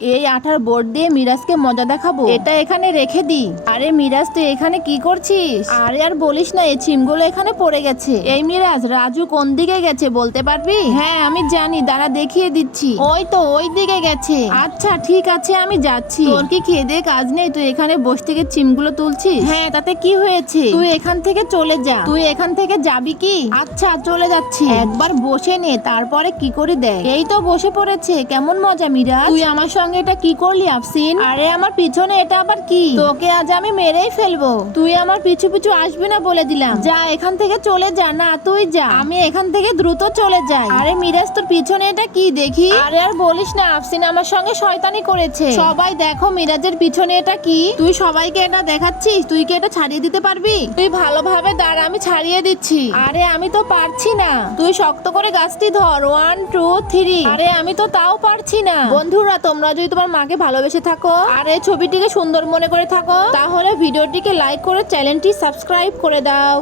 এই আঠার বোর্ড দিয়ে মিরাজকে মজা দেখাবো। এটা এখানে রেখে দি। আরে মিরাজ, তুই এখানে কি করছিস? আরে আর বলিস না, এই চিমগুলো এখানে পড়ে গেছে। এই মিরাজ, রাজু কোন দিকে গেছে বলতে পারবি? হ্যাঁ আমি জানি, দাঁড়া দেখিয়ে দিচ্ছি। ওই তো ওই দিকে গেছে। আচ্ছা ঠিক আছে, আমি যাচ্ছি। তোর কি খেয়ে দিয়ে কাজ নেই? তুই এখানে বসে থেকে চিমগুলো তুলছিস? হ্যাঁ, তাতে কি হয়েছে? তুই এখান থেকে চলে যা। তুই এখান থেকে যাবি কি? আচ্ছা চলে যাচ্ছি। একবার বসে নে, তারপরে কি করে দেখ। এই তো বসে পড়েছে। কেমন মজা মিরাজ? তুই আমার সঙ্গে এটা কি করলি আফসিন? আরে আমার পিছনে এটা আবার কি? তোকে আজ আমি মেরেই ফেলবো। তুই আমার পিছু পিছু আসবি না বলে দিলাম। যা এখান থেকে চলে যা। না তুই যা, আমি এখান থেকে দ্রুত চলে যাই। আরে মিরাজ, তোর পিছনে এটা কি দেখি? আরে আর বলিস না, আফসিন আমার সঙ্গে শয়তানি করেছে। সবাই দেখো মিরাজের পিছনে এটা কি? তুই সবাইকে এটা দেখাচ্ছিস? তুই কি এটা ছাড়িয়ে দিতে পারবি? তুই ভালোভাবে দাঁড়া, আমি ছাড়িয়ে দিচ্ছি। আরে আমি তো পারছি না। তুই শক্ত করে গাছটি ধর। 1 2 3। আরে আমি তো তাও পারছি না। বন্ধুরা, তোমরা যদি তোমার মাকে ভালোবেসে থাকো আর এই ছবিটিকে সুন্দর মনে করে থাকো, তাহলে ভিডিওটিকে লাইক করে চ্যানেলটি সাবস্ক্রাইব করে দাও।